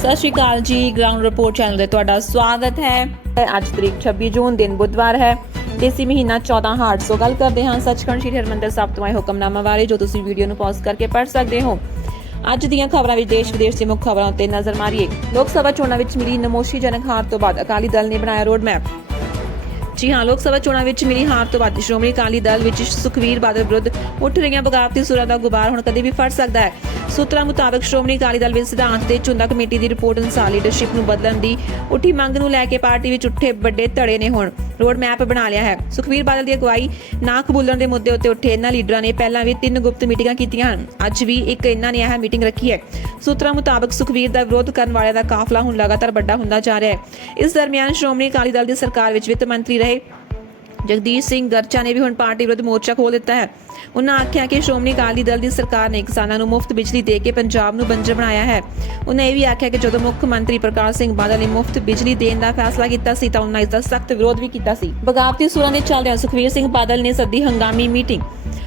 ਸਤਿ ਸ਼੍ਰੀ ਅਕਾਲ ਜੀ ground report channel ਤੇ ਤੁਹਾਡਾ ਸਵਾਗਤ ਹੈ। ਅੱਜ ਤਰੀਕ 26 ਜੂਨ, ਦਿਨ ਬੁੱਧਵਾਰ ਹੈ। ਦੇਸੀ ਮਹੀਨਾ 14 ਹਾਰਟ ਸੋ ਗੱਲ ਕਰਦੇ ਹਾਂ। ਸੱਚਖੰਡ ਸ਼੍ਰੀ ਹਰਿਮੰਦਰ ਸਾਹਿਬ ਤੋਂ ਆਏ ਹੁਕਮਨਾਮਾ ਬਾਰੇ ਜੋ ਤੁਸੀਂ ਵੀਡੀਓ ਨੂੰ ਪੌਜ਼ ਕਰਕੇ ਪੜ੍ਹ ਸਕਦੇ ਹੋ। ਅੱਜ ਦੀਆਂ ਖਬਰਾਂ ਵਿੱਚ ਦੇਸ਼ ਵਿਦੇਸ਼ ਦੀ ਮੁੱਖ ਖਬਰਾਂ ਉੱਤੇ ਨਜ਼ਰ ਮਾਰੀਏ। ਲੋਕ ਸਭਾ ਚੋਣਾਂ ਵਿੱਚ ਮਿਲੀ ਨਮੋਸ਼ੀਜਨਕ ਹਾਰ ਤੋਂ ਬਾਅਦ ਅਕਾਲੀ ਦਲ ਨੇ ਬਣਾਇਆ ਰੋਡ ਮੈਪ ਜੀ ਹਾਂ, ਲੋਕ ਸਭਾ ਚੋਣਾਂ ਵਿੱਚ ਮਿਲੀ ਹਾਰ ਤੋਂ ਬਾਅਦ ਸ਼੍ਰੋਮਣੀ ਅਕਾਲੀ ਦਲ ਵਿੱਚ ਸੁਖਵੀਰ ਬਾਦਲ ਵਿਰੁੱਧ ਉੱਠ ਰਹੀਆਂ ਬਗਾਵਤੀ ਸੁਰਾਂ ਦਾ ਗੁਬਾਰ ਹੁਣ ਕਦੇ ਵੀ ਫੜ ਸਕਦਾ ਹੈ। ਸੂਤਰਾਂ ਮੁਤਾਬਕ ਸ਼੍ਰੋਮਣੀ ਅਕਾਲੀ ਦਲ ਵਿੱਚ ਸਿਧਾਂਤ ਤੇ ਚੁੰਦਾ ਕਮੇਟੀ ਦੀ ਰਿਪੋਰਟ ਅਨੁਸਾਰ ਲੀਡਰਸ਼ਿਪ ਨੂੰ ਬਦਲਣ ਦੀ ਉੱਠੀ ਮੰਗ ਨੂੰ ਲੈ ਕੇ ਪਾਰਟੀ ਵਿੱਚ ਉੱਠੇ ਵੱਡੇ ਧੜੇ ਨੇ ਹੁਣ। ਰੋਡ ਮੈਪ ਬਣਾ ਲਿਆ ਹੈ। ਸੁਖਵੀਰ ਬਾਦਲ ਦੀ ਅਗਵਾਈ ਨਾ ਕਬੂਲਣ ਦੇ ਮੁੱਦੇ ਉੱਤੇ ਉੱਠੇ ਇਹਨਾਂ ਲੀਡਰਾਂ ਨੇ। ਪਹਿਲਾਂ ਵੀ ਤਿੰਨ ਗੁਪਤ ਮੀਟਿੰਗਾਂ ਕੀਤੀਆਂ ਹਨ। ਅੱਜ ਵੀ ਇੱਕ ਇਹਨਾਂ ਨੇ ਇਹ ਮੀਟਿੰਗ ਰੱਖੀ ਹੈ। ਸੂਤਰਾਂ ਮੁਤਾਬਕ ਸੁਖਵੀਰ ਦਾ ਵਿਰੋਧ ਕਰਨ ਵਾਲਿਆਂ ਦਾ ਕਾਫਲਾ ਹੁਣ ਲਗਾਤਾਰ ਵੱਡਾ ਹੁੰਦਾ ਜਾ ਰਿਹਾ ਹੈ। ਇਸ ਦਰਮਿਆਨ ਸ਼੍ਰੋਮਣੀ ਅਕਾਲੀ ਦਲ ਦੀ ਸਰਕਾਰ ਵਿੱਚ ਵਿੱਤ ਮੰਤਰੀ ਰਹੇ। ਜਗਦੀਸ਼ ਸਿੰਘ ਗਰਚਾ ਨੇ ਵੀ ਹੁਣ ਪਾਰਟੀ ਵਿਰੁੱਧ ਮੋਰਚਾ ਖੋਲ ਦਿੱਤਾ ਹੈ। ਉਹਨਾਂ ਆਖਿਆ ਕਿ ਸ਼੍ਰੋਮਣੀ ਅਕਾਲੀ ਦਲ ਦੀ ਸਰਕਾਰ ਨੇ ਕਿਸਾਨਾਂ ਨੂੰ ਮੁਫਤ ਬਿਜਲੀ ਦੇ ਕੇ ਪੰਜਾਬ ਨੂੰ ਬੰਜਰ ਬਣਾਇਆ ਹੈ। ਉਹਨਾਂ ਇਹ ਵੀ ਆਖਿਆ ਕਿ ਜਦੋਂ ਮੁੱਖ ਮੰਤਰੀ ਪ੍ਰਕਾਸ਼ ਸਿੰਘ ਬਾਦਲ ਨੇ ਮੁਫਤ ਬਿਜਲੀ ਦੇਣ ਦਾ ਫੈਸਲਾ ਕੀਤਾ ਸੀ ਤਾਂ ਉਹਨਾਂ ਇਸ ਦਾ ਸਖਤ ਵਿਰੋਧ ਵੀ ਕੀਤਾ ਸੀ। ਬਗਾਵਤੀ ਸੁਰਾਂ ਦੇ ਚੱਲਦਿਆਂ ਸੁਖਵੀਰ ਸਿੰਘ ਬਾਦਲ ਨੇ ਸੱਦੀ ਹੰਗਾਮੀ ਮੀਟਿੰਗ।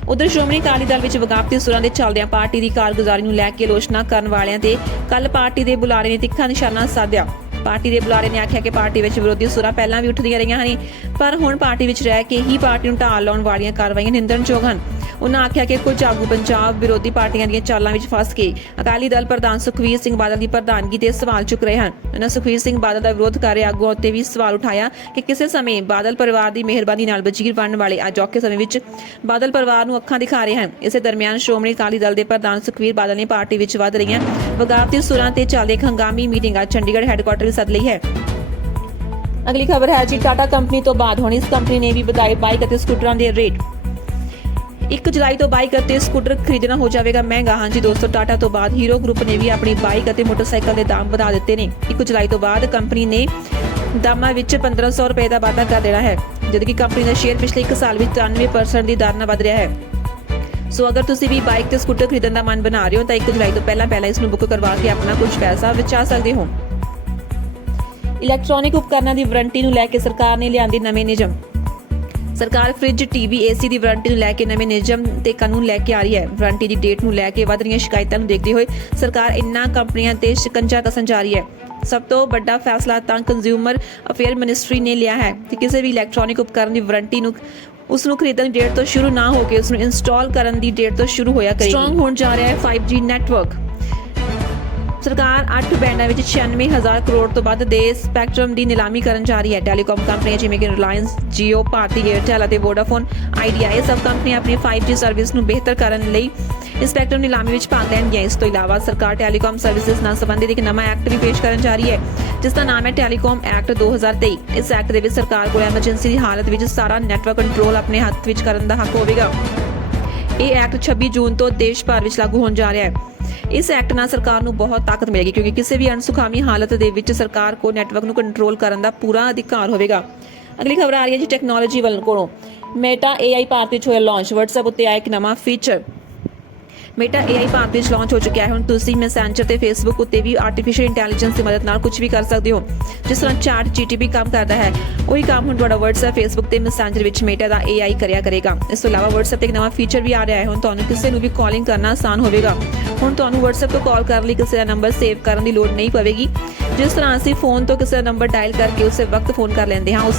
ਉਧਰ ਸ਼੍ਰੋਮਣੀ ਅਕਾਲੀ ਦਲ ਵਿੱਚ ਬਗਾਵਤੀ ਸੁਰਾਂ ਦੇ ਚੱਲਦਿਆਂ ਪਾਰਟੀ ਦੀ ਕਾਰਗੁਜ਼ਾਰੀ ਨੂੰ ਲੈ ਕੇ ਆਲੋਚਨਾ ਕਰਨ ਵਾਲਿਆਂ ਤੇ ਕੱਲ ਪਾਰਟੀ ਦੇ ਬੁਲਾਰੇ ਨੇ ਤਿੱਖਾ ਨਿਸ਼ਾਨਾ ਸਾਧਿਆ। ਪਾਰਟੀ ਦੇ ਬੁਲਾਰੇ ਨੇ ਆਖਿਆ ਕਿ ਪਾਰਟੀ ਵਿੱਚ ਵਿਰੋਧੀ ਸੁਰਾਂ ਪਹਿਲਾਂ ਵੀ ਉੱਠਦੀਆਂ ਰਹੀਆਂ ਹਨ। ਪਰ ਹੁਣ ਪਾਰਟੀ ਵਿੱਚ ਰਹਿ ਕੇ ਹੀ ਪਾਰਟੀ ਨੂੰ ਢਾਲ ਲਾਉਣ ਵਾਲੀਆਂ ਕਾਰਵਾਈਆਂ ਨਿੰਦਣਯੋਗ ਹਨ। ਉਹਨਾਂ ਆਖਿਆ ਕਿ ਕੁਝ ਆਗੂ ਪੰਜਾਬ ਵਿਰੋਧੀ ਪਾਰਟੀਆਂ ਦੀਆਂ ਚਾਲਾਂ ਵਿੱਚ ਫਸ ਕੇ ਅਕਾਲੀ ਦਲ ਪ੍ਰਧਾਨ ਸੁਖਵੀਰ ਸਿੰਘ ਬਾਦਲ ਦੀ ਪ੍ਰਧਾਨਗੀ ਤੇ ਸਵਾਲ ਚੁੱਕ ਰਹੇ ਹਨ। ਉਹਨਾਂ ਸੁਖਵੀਰ ਸਿੰਘ ਬਾਦਲ ਦਾ ਵਿਰੋਧ ਕਰ ਰਹੇ ਆਗੂਆਂ ਉੱਤੇ ਵੀ ਸਵਾਲ ਉਠਾਇਆ ਕਿ ਕਿਸੇ ਸਮੇਂ ਬਾਦਲ ਪਰਿਵਾਰ ਦੀ ਮਿਹਰਬਾਨੀ ਨਾਲ ਵਜ਼ੀਰ ਬਣਨ ਵਾਲੇ ਅੱਜ ਔਖੇ ਸਮੇਂ ਵਿੱਚ ਬਾਦਲ ਪਰਿਵਾਰ ਨੂੰ ਅੱਖਾਂ ਦਿਖਾ ਰਹੇ ਹਨ। ਇਸੇ ਦਰਮਿਆਨ ਸ਼੍ਰੋਮਣੀ ਅਕਾਲੀ ਦਲ ਦੇ ਪ੍ਰਧਾਨ ਸੁਖਵੀਰ ਬਾਦਲ ਨੇ ਪਾਰਟੀ ਵਿੱਚ ਵੱਧ ਰਹੀਆਂ ਵਗਾਵਤੀ ਸੁਰਾਂ ਤੇ ਚੱਲਦੇ ਇੱਕ ਹੰਗਾਮੀ ਮੀਟਿੰਗ ਅੱਜ ਚੰਡੀਗੜ੍ਹ ਹੈੱਡਕੁਆਰਟਰ ਸੱਦ ਲਈ ਹੈ। ਅਗਲੀ ਖਬਰ ਹੈ ਜੀ, ਟਾਟਾ ਕੰਪਨੀ ਤੋਂ ਬਾਅਦ ਹੁਣ ਇਸ ਕੰਪਨੀ ਨੇ ਵੀ ਵਧਾਏ ਬਾਈਕ ਅਤੇ ਸਕੂਟਰਾਂ ਦੇ ਰੇਟ। 1 ਜੁਲਾਈ ਤੋਂ ਬਾਈਕ ਅਤੇ ਸਕੂਟਰ ਖਰੀਦਣਾ ਹੋ ਜਾਵੇਗਾ ਮਹਿੰਗਾ। ਹਾਂਜੀ ਦੋਸਤੋ, ਟਾਟਾ ਤੋਂ ਬਾਅਦ ਹੀਰੋ ਗਰੁੱਪ ਨੇ ਵੀ ਆਪਣੀ ਬਾਈਕ ਅਤੇ ਮੋਟਰਸਾਈਕਲ ਦੇ ਦਾਮ ਵਧਾ ਦਿੱਤੇ ਨੇ। 1 ਜੁਲਾਈ ਤੋਂ ਬਾਅਦ ਕੰਪਨੀ ਨੇ ਦਾਮਾਂ ਵਿੱਚ 1500 ਰੁਪਏ ਦਾ ਵਾਧਾ ਕਰ ਦੇਣਾ ਹੈ, ਜਦਕਿ ਕੰਪਨੀ ਦਾ ਸ਼ੇਅਰ ਪਿਛਲੇ 1 ਸਾਲ ਵਿੱਚ 93% ਦੀ ਦਰ ਨਾਲ ਵਧ ਰਿਹਾ ਹੈ। ਸੋ ਅਗਰ ਤੁਸੀਂ ਵੀ ਬਾਈਕ ਤੇ ਸਕੂਟਰ ਖਰੀਦਣ ਦਾ ਮਨ ਬਣਾ ਰਹੇ ਹੋ, ਤਾਂ 1 ਜੁਲਾਈ ਤੋਂ ਪਹਿਲਾਂ ਪਹਿਲਾਂ ਇਸ ਨੂੰ ਬੁੱਕ ਕਰਵਾ ਕੇ ਆਪਣਾ ਕੁਝ ਪੈਸਾ ਬਚਾ ਸਕਦੇ ਹੋ। ਇਲੈਕਟ੍ਰੋਨਿਕ ਉਪਕਰਨਾਂ ਦੀ ਵਾਰੰਟੀ ਨੂੰ ਲੈ ਕੇ ਸਰਕਾਰ ਨੇ ਲਿਆਂਦੀ ਨਵੇਂ ਨਿਯਮ। ਸਰਕਾਰ ਫ੍ਰਿਜ, ਟੀਵੀ ਏਸੀ ਦੀ ਵਾਰੰਟੀ ਨੂੰ ਲੈ ਕੇ ਨਵੇਂ ਨਿਯਮ ਤੇ ਕਾਨੂੰਨ ਲੈ ਕੇ ਆ ਰਹੀ ਹੈ। ਵਾਰੰਟੀ ਦੀ ਡੇਟ ਨੂੰ ਲੈ ਕੇ ਵਧ ਰਹੀਆਂ ਸ਼ਿਕਾਇਤਾਂ ਨੂੰ ਦੇਖਦੇ ਹੋਏ ਸਰਕਾਰ ਇਨ੍ਹਾਂ ਕੰਪਨੀਆਂ ਤੇ ਸ਼ਿਕੰਜਾ ਕਸਣ ਜਾ ਰਹੀ ਹੈ। ਸਭ ਤੋਂ ਵੱਡਾ ਫੈਸਲਾ ਤਾਂ ਕੰਜ਼ਿਊਮਰ ਅਫੇਅਰ ਮਿਨਿਸਟਰੀ ਨੇ ਲਿਆ ਹੈ ਕਿ ਕਿਸੇ ਵੀ ਇਲੈਕਟ੍ਰੋਨਿਕ ਉਪਕਰਨ ਦੀ ਵਾਰੰਟੀ ਨੂੰ, ਉਸ ਨੂੰ ਖਰੀਦਣ ਦੀ ਡੇਟ ਤੋਂ ਸ਼ੁਰੂ ਨਾ ਹੋ ਕੇ ਉਸ ਨੂੰ ਇੰਸਟਾਲ ਕਰਨ ਦੀ ਡੇਟ ਤੋਂ ਸ਼ੁਰੂ ਹੋਇਆ ਕਰੇਗੀ ਸਟਰੋਂਗ ਹੋਣ ਜਾ ਰਿਹਾ ਹੈ 5G ਨੈਟਵਰਕ ਸਰਕਾਰ 8 ਬੈਂਡਾਂ ਵਿੱਚ 96000 ਕਰੋੜ ਤੋਂ ਵੱਧ ਦੇ ਸਪੈਕਟਰਮ ਦੀ ਨਿਲਾਮੀ ਕਰਨ ਜਾ ਰਹੀ ਹੈ। ਟੈਲੀਕਾਮ ਕੰਪਨੀਆਂ ਜਿਵੇਂ ਕਿ ਰਿਲਾਇੰਸ Jio, ਭਾਰਤੀ ਏਅਰਟੈਲ ਅਤੇ ਵੋਡਾਫੋਨ ਆਈਡੀਆ ਇਹ ਸਭ ਕੰਪਨੀਆਂ ਆਪਣੀ 5G ਸਰਵਿਸ ਨੂੰ ਬਿਹਤਰ ਕਰਨ ਲਈ ਇਸ ਸਪੈਕਟਰਮ ਨਿਲਾਮੀ ਵਿੱਚ ਭਾਗ ਲੈਣਗੀਆਂ। ਇਸ ਤੋਂ ਇਲਾਵਾ ਸਰਕਾਰ ਟੈਲੀਕਾਮ ਸਰਵਿਸਿਜ਼ ਨਾਲ ਸੰਬੰਧਿਤ ਇੱਕ ਨਵਾਂ ਐਕਟ ਵੀ ਪੇਸ਼ ਕਰਨ ਜਾ ਰਹੀ ਹੈ, ਜਿਸ ਦਾ ਨਾਮ ਹੈ ਟੈਲੀਕਾਮ ਐਕਟ 2023 ਇਸ ਐਕਟ ਦੇ ਵਿੱਚ ਸਰਕਾਰ ਕੋਲ ਐਮਰਜੈਂਸੀ ਦੀ ਹਾਲਤ ਵਿੱਚ ਸਾਰਾ ਨੈਟਵਰਕ ਕੰਟਰੋਲ ਆਪਣੇ ਹੱਥ ਵਿੱਚ ਕਰਨ ਦਾ ਹੱਕ ਹੋਵੇਗਾ। ਇਹ ਐਕਟ 26 ਜੂਨ ਤੋਂ ਦੇਸ਼ ਭਰ ਵਿੱਚ ਲਾਗੂ ਹੋਣ ਜਾ ਰਿਹਾ ਹੈ। ਇਸ ਐਕਟ ਨਾਲ ਸਰਕਾਰ ਨੂੰ ਬਹੁਤ ਤਾਕਤ ਮਿਲੇਗੀ ਕਿਉਂਕਿ ਕਿਸੇ ਵੀ ਅਣਸੁਖਾਵੀ ਹਾਲਤ ਦੇ ਵਿੱਚ ਸਰਕਾਰ ਕੋਲ ਨੈਟਵਰਕ ਨੂੰ ਕੰਟਰੋਲ ਕਰਨ ਦਾ ਪੂਰਾ ਅਧਿਕਾਰ ਹੋਵੇਗਾ। ਅਗਲੀ ਖਬਰ ਆ ਰਹੀ ਹੈ ਜੀ ਟੈਕਨੋਲੋਜੀ ਵੱਲ ਕੋਲੋਂ। ਮੇਟਾ AI ਭਾਰਤ ਵਿੱਚ ਹੋਇਆ ਲਾਂਚ WhatsApp ਉੱਤੇ ਆਇਆ ਇੱਕ ਨਵਾਂ ਫੀਚਰ ਮੇਟਾ AI ਭਾਰਤ ਵਿੱਚ ਲਾਂਚ ਹੋ ਚੁੱਕਿਆ ਹੈ। ਹੁਣ ਤੁਸੀਂ ਮੈਸੇਂਜਰ ਤੇ ਫੇਸਬੁੱਕ ਉੱਤੇ ਵੀ ਆਰਟੀਫੀਸ਼ੀਅਲ ਇੰਟੈਲੀਜੈਂਸ ਦੀ ਮਦਦ ਨਾਲ ਕੁਝ ਵੀ ਕਰ ਸਕਦੇ ਹੋ। ਜਿਸ ਤਰ੍ਹਾਂ ਚੈਟ GTP ਕੰਮ ਕਰਦਾ ਹੈ। ਉਹੀ ਕੰਮ ਹੁਣ ਤੁਹਾਡਾ WhatsApp, Facebook ਤੇ ਮੈਸੇਂਜਰ ਵਿੱਚ ਮੇਟਾ ਦਾ AI ਕਰਿਆ ਕਰੇਗਾ। ਇਸ ਤੋਂ ਇਲਾਵਾ WhatsApp ਤੇ ਇੱਕ ਨਵਾਂ ਫੀਚਰ ਵੀ ਆ ਰਿਹਾ ਹੈ। ਹੁਣ ਤੁਹਾਨੂੰ ਕਿਸੇ ਨੂੰ ਵੀ ਕਾਲਿੰਗ ਕਰਨਾ ਆਸਾਨ ਹੋਵੇਗਾ। ਹੁਣ ਤੁਹਾਨੂੰ WhatsApp ਤੋਂ ਕਾਲ ਕਰਨ ਲਈ ਕਿਸੇ ਦਾ ਨੰਬਰ ਸੇਵ ਕਰਨ ਦੀ ਲੋੜ ਨਹੀਂ ਪਵੇਗੀ। ਜਿਸ ਤਰ੍ਹਾਂ ਅਸੀਂ ਫੋਨ ਤੋਂ ਕਿਸੇ ਦਾ ਨੰਬਰ ਡਾਇਲ ਕਰਕੇ ਉਸੇ ਵਕਤ ਫੋਨ ਕਰ ਲੈਂਦੇ ਹਾਂ। ਉਸ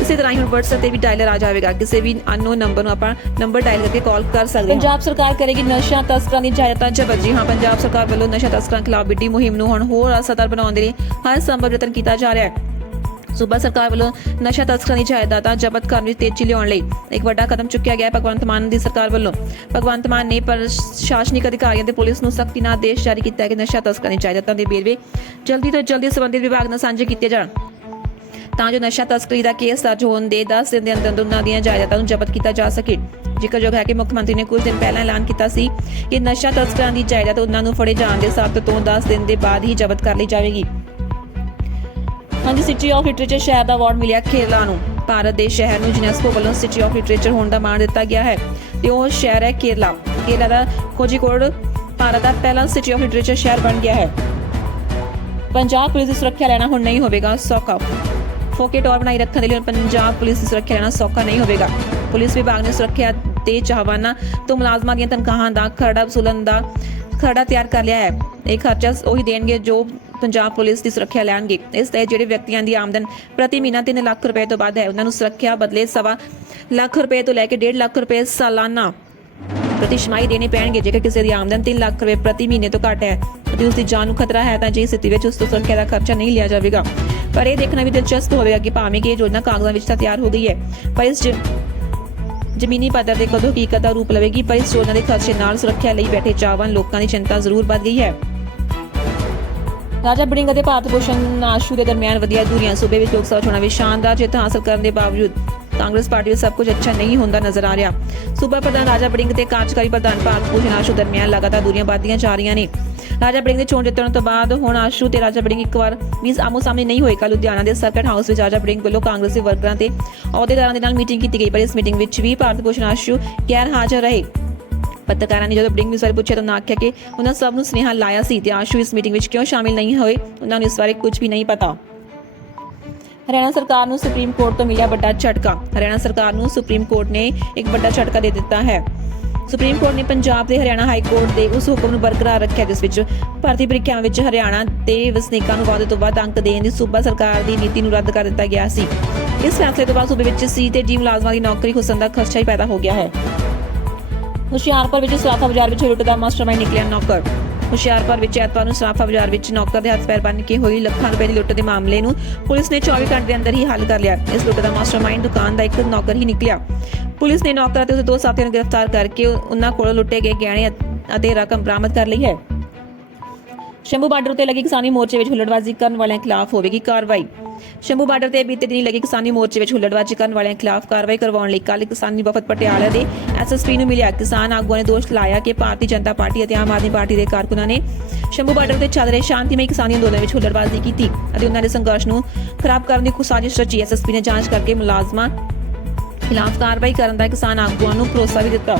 ਇਸੇ ਤਰ੍ਹਾਂ ਹੀ ਹੁਣ WhatsApp ਤੇ ਵੀ ਡਾਇਲਰ ਆ ਜਾਵੇਗਾ। ਕਿਸੇ ਵੀ ਅਨਨੋਨ ਨੰਬਰ ਨੂੰ ਆਪਾਂ ਨੰਬਰ ਡਾਇਲ ਕਰਕੇ ਕਾਲ ਕਰ ਸਕਦੇ ਹਾਂ। ਪੰਜਾਬ ਸਰਕਾਰ ਕਰੇਗੀ ਨਸ਼ਾ ਤਸਕਰਾਂ ਦੀ ਜਾਇਦਾਦਾਂ ਜ਼ਬਤ ਜੀ ਹਾਂ ਪੰਜਾਬ ਸਰਕਾਰ ਵੱਲੋਂ ਨਸ਼ਾ ਤਸਕਰਾਂ ਖਿਲਾਫ ਵਿੱਢੀ ਮੁਹਿੰਮ ਨੂੰ ਹੁਣ ਹੋਰ ਅਸਰਦਾਰ ਬਣਾਉਣ ਦੇ ਲਈ ਹਰ ਸੰਭਵ ਯਤਨ ਕੀਤਾ ਜਾ ਰਿਹਾ ਹੈ। ਸੂਬਾ ਸਰਕਾਰ ਵੱਲੋਂ ਨਸ਼ਾ ਤਸਕਰਾਂ ਦੀ ਜਾਇਦਾਦਾਂ ਜ਼ਬਤ ਕਰਨ ਵਿੱਚ ਤੇਜ਼ੀ ਲਿਆਉਣ ਲਈ ਇੱਕ ਵੱਡਾ ਕਦਮ ਚੁੱਕਿਆ ਗਿਆ ਹੈ ਭਗਵੰਤ ਮਾਨ ਦੀ ਸਰਕਾਰ ਵੱਲੋਂ। ਭਗਵੰਤ ਮਾਨ ਨੇ ਪ੍ਰਸ਼ਾਸਨਿਕ ਅਧਿਕਾਰੀਆਂ ਤੇ ਪੁਲਿਸ ਨੂੰ ਸਖਤੀ ਨਾਲ ਆਦੇਸ਼ ਜਾਰੀ ਕੀਤਾ ਹੈ ਕਿ ਨਸ਼ਾ ਤਸਕਰਾਂ ਦੀ ਜਾਇਦਾਦਾਂ ਦੇ ਵੇਰਵੇ ਜਲਦੀ ਤੋਂ ਜਲਦੀ ਸੰਬੰਧਿਤ ਵਿਭਾਗ ਨਾਲ ਸਾਂਝੇ ਕੀਤੇ ਜਾਣ। ਤਾਂ ਜੋ ਨਸ਼ਾ ਤਸਕਰੀ ਦਾ ਕੇਸ ਦਰਜ ਹੋਣ ਦੇ 10 ਦਿਨ ਦੇ ਅੰਦਰ ਅੰਦਰ ਦੀਆਂ ਜਾਇਦਾਦਾਂ ਨੂੰ ਜ਼ਬਤ ਕੀਤਾ ਜਾ ਸਕੇ। ਜ਼ਿਕਰਯੋਗ ਹੈ ਕਿ ਮੁੱਖ ਮੰਤਰੀ ਨੇ ਕੁਝ ਦਿਨ ਪਹਿਲਾਂ ਐਲਾਨ ਕੀਤਾ ਸੀ ਕਿ ਨਸ਼ਾ ਤਸਕਰਾਂ ਦੀ ਜਾਇਦਾਦ ਉਹਨਾਂ ਨੂੰ ਫੜੇ ਜਾਣ ਦੇ 7 ਤੋਂ 10 ਦਿਨ ਦੇ ਬਾਅਦ ਹੀ ਜ਼ਬਤ ਕਰ ਲਈ ਜਾਵੇਗੀ। ਹਾਂਜੀ ਸਿਟੀ ਆਫ ਲਿਟਰੇਚਰ ਸ਼ਹਿਰ ਦਾ ਅਵਾਰਡ ਮਿਲਿਆ ਕੇਰਲਾ ਨੂੰ। ਭਾਰਤ ਦੇ ਸ਼ਹਿਰ ਨੂੰ ਯੂਨੈਸਕੋ ਵੱਲੋਂ ਸਿਟੀ ਆਫ ਲਿਟਰੇਚਰ ਹੋਣ ਦਾ ਮਾਣ ਦਿੱਤਾ ਗਿਆ ਹੈ ਤੇ ਉਹ ਸ਼ਹਿਰ ਹੈ ਕੇਰਲਾ ਕੇਰਲਾ ਦਾ ਕੋਝੀਕੋਡ ਭਾਰਤ ਦਾ ਪਹਿਲਾ ਸਿਟੀ ਆਫ ਲਿਟਰੇਚਰ ਸ਼ਹਿਰ ਬਣ ਗਿਆ ਹੈ। ਪੰਜਾਬ ਪੁਲਿਸ ਦੀ ਸੁਰੱਖਿਆ ਲੈਣਾ ਹੁਣ ਨਹੀਂ ਹੋਵੇਗਾ ਸੌਖਾ। ਫੋਕੇ ਟੌਰ ਬਣਾਈ ਰੱਖਣ ਦੇ ਲਈ ਪੰਜਾਬ ਪੁਲਿਸ ਦੀ ਸੁਰੱਖਿਆ ਲੈਣਾ ਸੌਖਾ ਨਹੀਂ ਹੋਵੇਗਾ। ਪੁਲਿਸ ਵਿਭਾਗ ਨੇ ਸੁਰੱਖਿਆ ਦੇ ਚਾਹਵਾਨਾਂ ਤੋਂ ਮੁਲਾਜ਼ਮਾਂ ਦੀਆਂ ਤਨਖਾਹਾਂ ਦਾ ਖਰੜਾ ਵਸੂਲਣ ਦਾ ਖਰੜਾ ਤਿਆਰ ਕਰ ਲਿਆ ਹੈ। ਇਹ ਖਰਚਾ ਉਹੀ ਦੇਣਗੇ ਜੋ ਪੰਜਾਬ ਪੁਲਿਸ ਦੀ ਸੁਰੱਖਿਆ ਲੈਣਗੇ। ਇਸ ਤਹਿਤ ਜਿਹੜੇ ਵਿਅਕਤੀਆਂ ਦੀ ਆਮਦਨ ਪ੍ਰਤੀ ਮਹੀਨਾ 3 ਲੱਖ ਰੁਪਏ ਤੋਂ ਵੱਧ ਹੈ, ਉਹਨਾਂ ਨੂੰ ਸੁਰੱਖਿਆ ਬਦਲੇ ਸਵਾ ਲੱਖ ਰੁਪਏ ਤੋਂ ਲੈ ਕੇ 1.5 ਲੱਖ ਰੁਪਏ ਸਾਲਾਨਾ ਪ੍ਰਤੀ ਛਮਾਈ ਦੇਣੇ ਪੈਣਗੇ। ਜੇਕਰ ਕਿਸੇ ਦੀ ਆਮਦਨ 3 ਲੱਖ ਰੁਪਏ ਪ੍ਰਤੀ ਮਹੀਨੇ ਤੋਂ ਘੱਟ ਹੈ ਅਤੇ ਉਸ ਦੀ ਜਾਨ ਨੂੰ ਖਤਰਾ ਹੈ, ਤਾਂ ਜੀ ਸਥਿਤੀ ਵਿੱਚ ਉਸ ਤੋਂ ਸੁਰੱਖਿਆ ਦਾ ਖਰਚਾ ਨਹੀਂ ਲਿਆ ਜਾਵੇਗਾ। ਪਰ ਇਹ ਦੇਖਣਾ ਵੀ ਦਿਲਚਸਪ ਹੋਵੇਗਾ ਕਿ ਭਾਵੇਂ ਕਿ ਇਹ ਯੋਜਨਾ ਕਾਗਜ਼ਾਂ ਵਿੱਚ ਤਾਂ ਤਿਆਰ ਹੋ ਗਈ ਹੈ, ਪਰ ਇਸ ਜ਼ਮੀਨੀ ਪੱਧਰ ਤੇ ਕਦੋਂ ਹਕੀਕਤ ਦਾ ਰੂਪ ਲਵੇਗੀ? ਪਰ ਇਸ ਯੋਜਨਾ ਦੇ ਖਰਚੇ ਨਾਲ ਸੁਰੱਖਿਆ ਲਈ ਬੈਠੇ ਚਾਹਵਾਨ ਲੋਕਾਂ ਦੀ ਚਿੰਤਾ ਜ਼ਰੂਰ ਵੱਧ ਗਈ ਹੈ। ਰਾਜਾ ਬੜਿੰਗ ਅਤੇ ਭਾਰਤ ਭੂਸ਼ਣ ਆਸ਼ੂ ਦੇ ਦਰਮਿਆਨ ਵਧੀਆ ਦੂਰੀਆਂ ਸੂਬੇ ਵਿੱਚ ਲੋਕ ਸਭਾ ਚੋਣਾਂ ਵਿੱਚ ਸ਼ਾਨਦਾਰ ਜਿੱਤ ਹਾਸਲ ਕਰਨ ਦੇ ਬਾਵਜੂਦ ਕਾਂਗਰਸ ਪਾਰਟੀ ਵਿੱਚ ਸਭ ਕੁਝ ਅੱਛਾ ਨਹੀਂ ਹੁੰਦਾ ਨਜ਼ਰ ਆ ਰਿਹਾ। ਸੂਬਾ ਪ੍ਰਧਾਨ ਰਾਜਾ ਬੜਿੰਗ ਤੇ ਕਾਰਜਕਾਰੀ ਪ੍ਰਧਾਨ ਭਾਰਤ ਭੂਸ਼ਣ ਆਸ਼ੂ ਦਰਮਿਆਨ ਲਗਾਤਾਰ ਦੂਰੀਆਂ ਵੱਧਦੀਆਂ ਜਾ ਰਹੀਆਂ ਨੇ। ਰਾਜਾ ਬੜਿੰਗ ਦੇ ਚੋਣ ਜਿੱਤਣ ਤੋਂ ਬਾਅਦ ਹੁਣ ਆਸ਼ੂ ਤੇ ਰਾਜਾ ਬੜਿੰਗ ਇੱਕ ਵਾਰ ਵੀ ਆਮੋ ਸਾਹਮਣੇ ਨਹੀਂ ਹੋਏ। ਲੁਧਿਆਣਾ ਦੇ ਸਰਕਟ ਹਾਊਸ ਵਿੱਚ ਰਾਜਾ ਬੜਿੰਗ ਵੱਲੋਂ ਕਾਂਗਰਸੀ ਵਰਕਰਾਂ ਤੇ ਅਹੁਦੇਦਾਰਾਂ ਦੇ ਨਾਲ ਮੀਟਿੰਗ ਕੀਤੀ ਗਈ ਪਰ ਇਸ ਮੀਟਿੰਗ ਵਿੱਚ ਵੀ ਭਾਰਤ ਭੂਸ਼ਣ ਆਸ਼ੂ ਗੈਰ ਹਾਜ਼ਰ ਰਹੇ। ਪੱਤਰਕਾਰਾਂ ਨੇ ਜਦੋਂ ਬੜਿੰਗ ਇਸ ਬਾਰੇ ਪੁੱਛਿਆ ਤਾਂ ਉਹਨਾਂ ਆਖਿਆ ਕਿ ਉਹਨਾਂ ਸਭ ਨੂੰ ਸੁਨੇਹਾ ਲਾਇਆ ਸੀ ਤੇ ਆਸ਼ੂ ਇਸ ਮੀਟਿੰਗ ਵਿੱਚ ਕਿਉਂ ਸ਼ਾਮਿਲ ਨਹੀਂ ਹੋਏ? ਉਹਨਾਂ ਨੂੰ ਇਸ ਬਾਰੇ ਕੁਝ ਵੀ ਨਹੀਂ ਪਤਾ। ਹਰਿਆਣਾ ਸਰਕਾਰ ਨੂੰ ਸੁਪਰੀਮ ਕੋਰਟ ਤੋਂ ਮਿਲਿਆ ਵੱਡਾ ਝਟਕਾ। ਹਰਿਆਣਾ ਸਰਕਾਰ ਨੂੰ ਸੁਪਰੀਮ ਕੋਰਟ ਨੇ ਇੱਕ ਵੱਡਾ ਝਟਕਾ ਦੇ ਦਿੱਤਾ ਹੈ। ਸੁਪਰੀਮ ਕੋਰਟ ਨੇ ਪੰਜਾਬ ਤੇ ਹਰਿਆਣਾ ਹਾਈ ਕੋਰਟ ਦੇ ਉਸ ਹੁਕਮ ਨੂੰ ਬਰਕਰਾਰ ਰੱਖਿਆ, ਜਿਸ ਵਿੱਚ ਭਰਤੀ ਪ੍ਰੀਖਿਆਵਾਂ ਵਿੱਚ ਹਰਿਆਣਾ ਦੇ ਵਸਨੀਕਾਂ ਨੂੰ ਵੱਧ ਤੋਂ ਵੱਧ ਅੰਕ ਦੇਣ ਦੀ ਸੂਬਾ ਸਰਕਾਰ ਦੀ ਨੀਤੀ ਨੂੰ ਰੱਦ ਕਰ ਦਿੱਤਾ ਗਿਆ ਸੀ। ਇਸ ਫੈਸਲੇ ਤੋਂ ਬਾਅਦ ਸੂਬੇ ਵਿੱਚ ਸੀ ਤੇ ਡੀ ਮੁਲਾਜ਼ਮਾਂ ਦੀ ਨੌਕਰੀ ਖੁੱਸਣ ਦਾ ਖਰਚਾ ਹੀ ਪੈਦਾ ਹੋ ਗਿਆ ਹੈ। ਹੁਸ਼ਿਆਰਪੁਰ ਵਿੱਚ ਸਰਾਫਾ ਬਾਜ਼ਾਰ ਵਿੱਚ ਲੁੱਟ ਦਾ ਮਾਸਟਰਮਾਈਂਡ ਨਿਕਲਿਆ ਨੌਕਰ। ਹੁਸ਼ਿਆਰਪੁਰ ਵਿੱਚ ਐਤਵਾਰ ਨੂੰ ਸਰਾਫਾ ਬਾਜ਼ਾਰ ਵਿੱਚ ਨੌਕਰ ਦੇ ਹੱਥ ਪੈਰ ਬੰਨ ਕੇ ਹੋਈ ਲੱਖਾਂ ਰੁਪਏ ਦੀ ਲੁੱਟ ਦੇ ਮਾਮਲੇ ਨੂੰ ਪੁਲਿਸ ਨੇ 24 ਘੰਟੇ ਦੇ ਅੰਦਰ ਹੀ ਹੱਲ ਕਰ ਲਿਆ। ਇਸ ਲੁੱਟ ਦਾ ਮਾਸਟਰਮਾਈਂਡ ਦੁਕਾਨ ਦਾ ਇੱਕ ਨੌਕਰ ਹੀ ਨਿਕਲਿਆ। ਪੁਲਿਸ ਨੇ ਨੌਕਰ ਅਤੇ ਉਸਦੇ ਦੋ ਸਾਥੀਆਂ ਨੂੰ ਗ੍ਰਿਫਤਾਰ ਕਰਕੇ ਉਹਨਾਂ ਕੋਲੋਂ ਲੁੱਟੇ ਗਏ ਗਹਿਣੇ ਅਤੇ ਰਕਮ ਬਰਾਮਦ ਕਰ ਲਈ ਹੈ। ਸ਼ੰਭੂ ਬਾਰਡਰ ਉੱਤੇ ਲੱਗੀ ਕਿਸਾਨੀ ਮੋਰਚੇ ਵਿੱਚ ਹੁੱਲੜਬਾਜ਼ੀ ਕਰਨ ਵਾਲਿਆਂ ਖਿਲਾਫ ਹੋਵੇਗੀ ਕਾਰਵਾਈ। ਸ਼ੰਭੂ ਬਾਰਡਰ ਤੇ ਬੀਤੇ ਦਿਨੀ ਲੱਗੀ ਕਿਸਾਨੀ ਮੋਰਚੇ ਵਿੱਚ ਹੁੱਲੜਬਾਜ਼ੀ ਕਰਨ ਵਾਲਿਆਂ ਖਿਲਾਫ ਕਾਰਵਾਈ ਕਰਵਾਉਣ ਲਈ ਕੱਲ੍ਹ ਕਿਸਾਨੀ ਵਫਦ ਪਟਿਆਲਾ ਦੇ ਐਸਐਸਪੀ ਨੂੰ ਮਿਲਿਆ। ਕਿਸਾਨ ਆਗੂਆਂ ਨੇ ਦੋਸ਼ ਲਾਇਆ ਕਿ ਭਾਰਤੀ ਜਨਤਾ ਪਾਰਟੀ ਅਤੇ ਆਮ ਆਦਮੀ ਪਾਰਟੀ ਦੇ ਕਾਰਕੁਨਾਂ ਨੇ ਸ਼ੰਭੂ ਬਾਰਡਰ ਤੇ ਚੱਲ ਰਹੇ ਸ਼ਾਂਤੀਮਈ ਕਿਸਾਨੀ ਅੰਦੋਲਨ ਵਿੱਚ ਹੁੱਲੜਬਾਜ਼ੀ ਕੀਤੀ ਅਤੇ ਉਹਨਾਂ ਦੇ ਸੰਘਰਸ਼ ਨੂੰ ਖਰਾਬ ਕਰਨ ਦੀ ਸਾਜ਼ਿਸ਼ ਰਚੀ। ਐਸਐਸਪੀ ਨੇ ਜਾਂਚ ਕਰਕੇ ਮੁਲਾਜ਼ਮਾਂ ਖਿਲਾਫ ਕਾਰਵਾਈ ਕਰਨ ਦਾ ਕਿਸਾਨ ਆਗੂਆਂ ਨੂੰ ਭਰੋਸਾ ਵੀ ਦਿੱਤਾ।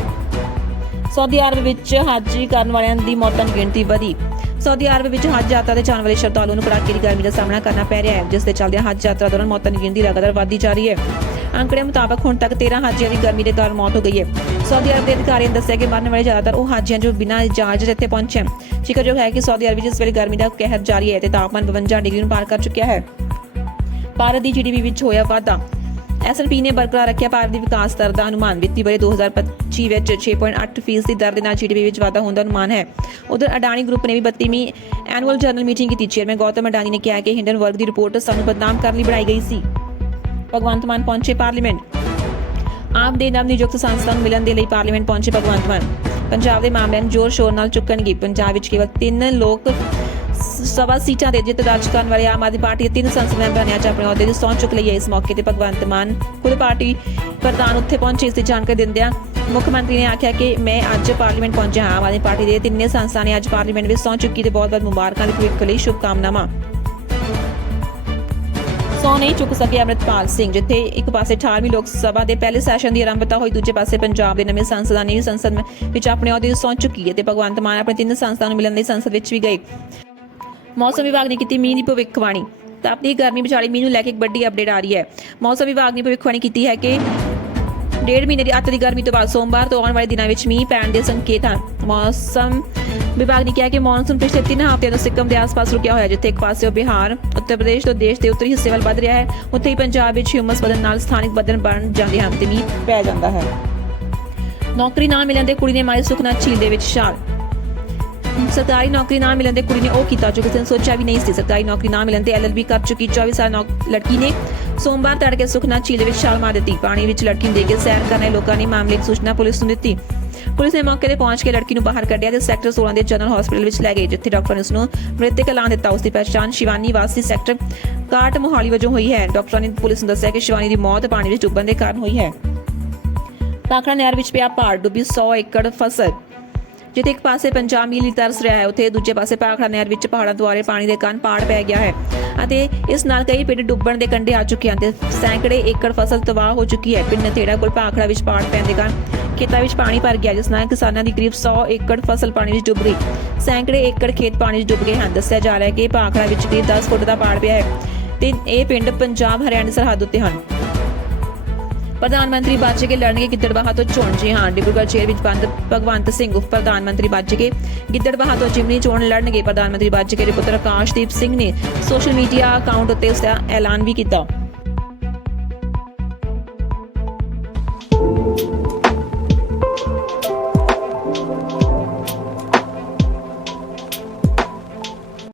ਸਾਊਦੀ ਅਰਬ ਵਿੱਚ ਹਾਜੀ ਕਰਨ ਵਾਲਿਆਂ ਦੀ ਮੌਤਾਂ ਦੀ ਗਿਣਤੀ ਵਧੀ। ਸਾਊਦੀ ਅਰਬ ਵਿੱਚ ਹੱਜ ਯਾਤਰਾ ਤੇ ਜਾਣ ਵਾਲੇ ਸ਼ਰਧਾਲੂਆਂ ਨੂੰ ਕੜਾਕੇ ਦੀ ਗਰਮੀ ਦਾ ਸਾਹਮਣਾ ਕਰਨਾ ਪੈ ਰਿਹਾ ਹੈ, ਜਿਸ ਦੇ ਚੱਲਦਿਆਂ ਹੱਜ ਯਾਤਰਾ ਦੌਰਾਨ ਮੌਤਾਂ ਦੀ ਗਿਣਤੀ ਲਗਾਤਾਰ ਵਧਦੀ ਜਾ ਰਹੀ ਹੈ। ਅੰਕੜੇ ਮੁਤਾਬਕ ਹੁਣ ਤੱਕ 13 ਹਾਜੀਆਂ ਦੀ ਗਰਮੀ ਦੇ ਕਾਰਨ ਮੌਤ ਹੋ ਗਈ ਹੈ। ਸਾਊਦੀ ਅਰਬ ਦੇ ਅਧਿਕਾਰੀਆਂ ਨੇ ਦੱਸਿਆ ਕਿ ਮਰਨ ਵਾਲੇ ਜ਼ਿਆਦਾਤਰ ਉਹ ਹਾਜੀਆਂ ਜੋ ਬਿਨਾਂ ਇਜਾਜ਼ਤ ਇੱਥੇ ਪਹੁੰਚੇ ਹਨ। ਜ਼ਿਕਰਯੋਗ ਹੈ ਕਿ ਸਾਊਦੀ ਅਰਬ ਵਿੱਚ ਇਸ ਵੇਲੇ ਗਰਮੀ ਦਾ ਕਹਿਰ ਜਾਰੀ ਹੈ ਤੇ ਤਾਪਮਾਨ 52 ਡਿਗਰੀ ਨੂੰ ਪਾਰ ਕਰ ਚੁੱਕਿਆ ਹੈ। ਭਾਰਤ ਦੀ ਜੀਡੀਪੀ ਵਿੱਚ ਹੋਇਆ ਵਾਧਾ। ਐਸਐਨਪੀ ਨੇ ਬਰਕਰਾਰ ਰੱਖਿਆ ਭਾਰਤ ਦੀ ਵਿਕਾਸ ਦਰ ਦਾ ਅਨੁਮਾਨ। ਵਿੱਤੀ ਬਰੇ 2025 ਵਿੱਚ 6.8% ਫੀਸ ਦੀ ਦਰ ਦੇ ਨਾਲ ਜੀਡੀਪੀ ਵਿੱਚ ਵਾਧਾ ਹੋਣ ਦਾ ਅਨੁਮਾਨ ਹੈ। ਉਧਰ ਅਡਾਨੀ ਗਰੁੱਪ ਨੇ ਵੀ 32ਵੀਂ ਐਨੂਅਲ ਜਨਰਲ ਮੀਟਿੰਗ ਕੀਤੀ। ਚੇਅਰਮੈਨ ਗੌਤਮ ਅਡਾਨੀ ਨੇ ਕਿਹਾ ਕਿ ਹਿੰਡਨਬਰਗ ਦੀ ਰਿਪੋਰਟ ਸਾਨੂੰ ਬਦਨਾਮ ਕਰਨ ਲਈ ਬਣਾਈ ਗਈ ਸੀ। ਭਗਵੰਤ ਮਾਨ ਪਹੁੰਚੇ ਪਾਰਲੀਮੈਂਟ। ਆਪ ਦੇ ਨਾਮ ਨਿਯੁਕਤ ਸੰਸਥਾ ਨੂੰ ਮਿਲਣ ਦੇ ਲਈ ਪਾਰਲੀਮੈਂਟ ਪਹੁੰਚੇ ਭਗਵੰਤ ਮਾਨ। ਪੰਜਾਬ ਦੇ ਮਾਮਲਿਆਂ ਨੂੰ ਜ਼ੋਰ ਸ਼ੋਰ ਨਾਲ ਚੁੱਕਣਗੇ। ਪੰਜਾਬ ਵਿੱਚ ਕੇਵਲ ਤਿੰਨ ਲੋਕ ਸਵਾ ਸੀਟਾਂ ਦੇ ਜਿੱਤ ਦਰਜ ਕਰਨ ਵਾਲੇ ਆਮ ਆਦਮੀ ਪਾਰਟੀ ਦੇ ਤਿੰਨ ਸੰਸਦ ਮੈਂਬਰਾਂ ਨੇ ਅੱਜ ਆਪਣੇ ਅਹੁਦੇ ਦੀ ਸਹੁੰ ਚੁੱਕ ਲਈ ਹੈ। ਇਸ ਮੌਕੇ ਤੇ ਭਗਵੰਤ ਮਾਨ ਖੁਦ ਪਾਰਟੀ ਪ੍ਰਧਾਨ ਉੱਥੇ ਪਹੁੰਚੇ। ਇਸ ਦੀ ਜਾਣਕਾਰੀ ਦਿੰਦਿਆਂ ਮੁੱਖ ਮੰਤਰੀ ਨੇ ਆਖਿਆ ਕਿ ਮੈਂ ਅੱਜ ਪਾਰਲੀਮੈਂਟ ਪਹੁੰਚਿਆ ਆਮ ਆਦਮੀ ਪਾਰਟੀ ਦੇ ਤਿੰਨੇ ਸੰਸਦਾਂ ਨੇ ਅੱਜ ਪਾਰਲੀਮੈਂਟ ਵਿੱਚ ਸਹੁੰ ਚੁੱਕੀ ਤੇ ਬਹੁਤ ਬਹੁਤ ਮੁਬਾਰਕਾਂ ਦੇ ਭਵਿੱਖ ਲਈ ਸ਼ੁਭਕਾਮਨਾਵਾਂ। ਸੌ ਨਹੀਂ ਚੁੱਕ ਸਕੇ ਅਮਰਿਤਪਾਲ ਸਿੰਘ, ਜਿੱਥੇ ਇੱਕ ਪਾਸੇ 18ਵੀਂ ਲੋਕ ਸਭਾ ਦੇ ਪਹਿਲੇ ਸੈਸ਼ਨ ਦੀ ਆਰੰਭਤਾ ਹੋਈ, ਦੂਜੇ ਪਾਸੇ ਪੰਜਾਬ ਦੇ ਨਵੇਂ ਸੰਸਦਾਂ ਨੇ ਸੰਸਦ ਵਿੱਚ ਆਪਣੇ ਅਹੁਦੇ ਦੀ ਸਹੁੰ ਚੁੱਕੀ ਹੈ ਤੇ ਭਗਵੰਤ ਮਾਨ ਆਪਣੇ ਤਿੰਨ ਸੰਸਦਾਂ ਨੂੰ ਮਿਲਣ ਲਈ ਸੰਸਦ ਵਿੱਚ ਵੀ ਗਏ। ਮੌਸਮ ਵਿਭਾਗ ਨੇ ਕੀਤੀ ਮੀਂਹ ਦੀ ਭਵਿੱਖਬਾਣੀ। ਤਾਪਦੀ ਗਰਮੀ ਵਿਚਾਲੇ ਮੀਂਹ ਨੂੰ ਲੈ ਕੇ ਇੱਕ ਵੱਡੀ ਅਪਡੇਟ ਆ ਰਹੀ ਹੈ। ਮੌਸਮ ਵਿਭਾਗ ਨੇ ਭਵਿੱਖਬਾਣੀ ਕੀਤੀ ਹੈ ਕਿ ਡੇਢ ਮਹੀਨੇ ਦੀ ਅੱਤ ਗਰਮੀ ਤੋਂ ਬਾਅਦ ਸੋਮਵਾਰ ਤੋਂ ਆਉਣ ਵਾਲੇ ਦਿਨਾਂ ਵਿੱਚ ਮੀਂਹ ਪੈਣ ਦੇ ਸੰਕੇਤ ਹਨ। ਮੌਸਮ ਵਿਭਾਗ ਨੇ ਕਿਹਾ ਕਿ ਮੌਨਸੂਨ ਪਿਛਲੇ 3 ਹਫ਼ਤਿਆਂ ਤੋਂ ਸਿੱਕਮ ਦੇ ਆਸ-ਪਾਸ ਰੁਕਿਆ ਹੋਇਆ ਜਿੱਥੇ ਇੱਕ ਪਾਸੇ ਉਹ ਬਿਹਾਰ, ਉੱਤਰ ਪ੍ਰਦੇਸ਼ ਤੋਂ ਦੇਸ਼ ਦੇ ਉੱਤਰੀ ਹਿੱਸੇ ਵੱਲ ਵੱਧ ਰਿਹਾ ਹੈ, ਉੱਥੇ ਹੀ ਪੰਜਾਬ ਵਿੱਚ ਹਿਊਮਸ ਵਧਣ ਨਾਲ ਸਥਾਨਕ ਬਦਨ ਬਣ ਜਾਂਦੇ ਹਨ ਤੇ ਮੀਂਹ ਪੈ ਜਾਂਦਾ ਹੈ। ਨੌਕਰੀ ਨਾ ਮਿਲਣ ਤੇ ਕੁੜੀ ਨੇ ਮਾਰੀ ਸੁਖਨਾ ਝੀਲ ਦੇ ਵਿੱਚ ਛਾਲ। ਸਰਕਾਰੀ ਨੌਕਰੀ ਨਾ ਮਿਲਣ ਤੇ ਕੁੜੀ ਨੇ ਉਹ ਕੀਤਾ, ਜੋ ਕਿਸੇ ਨੇ ਸੋਚਿਆ ਵੀ ਨਹੀਂ ਸੀ। ਸਰਕਾਰੀ ਨੌਕਰੀ ਨਾ ਮਿਲਣ ਤੇ ਐਲਐਲਬੀ ਕਰ ਚੁੱਕੀ 24 ਸਾਲ ਲੜਕੀ ਨੇ ਸੋਮਵਾਰ ਤੜਕੇ ਸੁਖਨਾ ਝੀਲ ਦੇ ਵਿੱਚ ਛਾਲ ਮਾਰ ਦਿੱਤੀ। ਪਾਣੀ ਵਿੱਚ ਲੜਕੀ ਨੂੰ ਦੇਖ ਕੇ ਸੈਰ ਕਰਨ ਲੋਕਾਂ ਨੇ ਮਾਮਲੇ ਦੀ ਸੂਚਨਾ ਪੁਲਿਸ ਨੂੰ ਦਿੱਤੀ। ਪੁਲਿਸ ਨੇ ਮੌਕੇ ਤੇ ਪਹੁੰਚ ਕੇ ਲੜਕੀ ਨੂੰ ਬਾਹਰ ਕੱਢਿਆ ਤੇ ਸੈਕਟਰ 16 ਦੇ ਜਨਰਲ ਹਸਪੀਟਲ ਵਿੱਚ ਲੈ ਗਏ, ਜਿੱਥੇ ਡਾਕਟਰ ਨੇ ਉਸ ਨੂੰ ਮ੍ਰਿਤਕ ਐਲਾਨ ਦਿੱਤਾ। ਉਸ ਦੀ ਪਛਾਣ ਸ਼ਿਵਾਨੀ ਵਾਸੀ ਸੈਕਟਰ ਕਾਟ ਮੋਹਾਲੀ ਵਜੋਂ ਹੋਈ ਹੈ। ਡਾਕਟਰਾਂ ਨੇ ਪੁਲਿਸ ਨੂੰ ਦੱਸਿਆ ਕਿ ਸ਼ਿਵਾਨੀ ਦੀ ਮੌਤ ਪਾਣੀ ਵਿੱਚ ਡੁੱਬਣ ਦੇ ਕਾਰਨ ਹੋਈ ਹੈ। ਪਾਖੜਾ ਨਹਿਰ ਵਿੱਚ ਪਿਆ ਪਹਾੜ, ਡੁੱਬੀ 100 ਏਕੜ ਫਸਲ। ਜਿੱਥੇ ਇੱਕ ਪਾਸੇ ਪੰਜਾਬ ਮੀਲੀ ਤਰਸ ਰਿਹਾ ਹੈ, ਉੱਥੇ ਦੂਜੇ ਪਾਸੇ ਭਾਖੜਾ ਨਹਿਰ ਵਿੱਚ ਪਹਾੜਾਂ ਦੁਆਰੇ ਪਾਣੀ ਦੇ ਕਾਰਨ ਪਾੜ ਪੈ ਗਿਆ ਹੈ ਅਤੇ ਇਸ ਨਾਲ ਕਈ ਪਿੰਡ ਡੁੱਬਣ ਦੇ ਕੰਢੇ ਆ ਚੁੱਕੇ ਹਨ ਤੇ ਸੈਂਕੜੇ ਏਕੜ ਫਸਲ ਤਬਾਹ ਹੋ ਚੁੱਕੀ ਹੈ। ਪਿੰਡ ਨਥੇੜਾ ਕੋਲ ਭਾਖੜਾ ਵਿੱਚ ਪਾੜ ਪੈਣ ਦੇ ਕਾਰਨ ਖੇਤਾਂ ਵਿੱਚ ਪਾਣੀ ਭਰ ਗਿਆ, ਜਿਸ ਨਾਲ ਕਿਸਾਨਾਂ ਦੀ ਕਰੀਬ 100 ਏਕੜ ਫਸਲ ਪਾਣੀ ਵਿੱਚ ਡੁੱਬ ਗਈ। ਸੈਂਕੜੇ ਏਕੜ ਖੇਤ ਪਾਣੀ ਵਿੱਚ ਡੁੱਬ ਗਏ ਹਨ। ਦੱਸਿਆ ਜਾ ਰਿਹਾ ਹੈ ਕਿ ਭਾਖੜਾ ਵਿੱਚ ਕਰੀਬ 10 ਫੁੱਟ ਦਾ ਪਾੜ ਪਿਆ ਹੈ ਤੇ ਇਹ ਪਿੰਡ ਪੰਜਾਬ, ਹਰਿਆਣਾ ਸਰਹੱਦ ਉੱਤੇ ਹਨ। ਪ੍ਰਧਾਨ ਮੰਤਰੀ ਬਾਜੇ ਕੇ ਲੜਨਗੇ ਗਿੱਦੜਬਾਹਾ ਤੋਂ ਚੋਣ ਜੀ ਹਾਂ ਡਿਬਰੂਗੜ੍ਹ ਜੇਲ੍ਹ ਵਿੱਚ ਬੰਦ ਭਗਵੰਤ ਸਿੰਘ ਉਪ ਪ੍ਰਧਾਨ ਮੰਤਰੀ ਬਾਜੇ ਕੇ ਗਿੱਦੜਬਾਹਾ ਤੋਂ ਜਿਮਨੀ ਚੋਣ ਲੜਨਗੇ ਪ੍ਰਧਾਨ ਮੰਤਰੀ ਬਾਜੇ ਕੇ ਦੇ ਪੁੱਤਰ ਆਕਾਸ਼ਦੀਪ ਸਿੰਘ ਨੇ। ਸੋਸ਼ਲ ਮੀਡੀਆ ਅਕਾਊਂਟ ਉੱਤੇ ਉਸ ਦਾ ਐਲਾਨ ਵੀ ਕੀਤਾ।